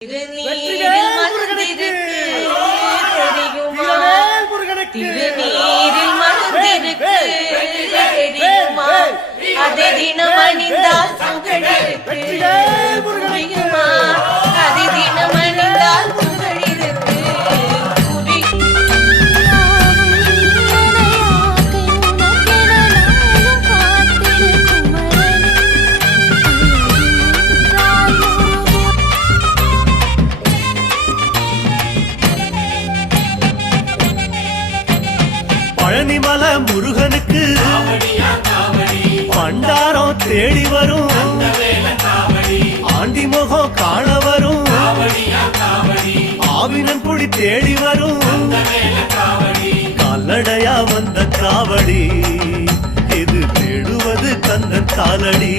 திருநீரில் மலர்ந்திருக்கு தெரியுமா? அதை தினம் அணிந்தால் புரியுமா? அதை தினம் அணிந்தால் பழனிமல முருகனுக்கு பண்டாரம் தேடி வரும், ஆண்டி முகம் காண வரும், ஆவினன் குடி தேடி வரும், கால்நடையா வந்த காவடி இது தேடுவது கந்தன் காலடி.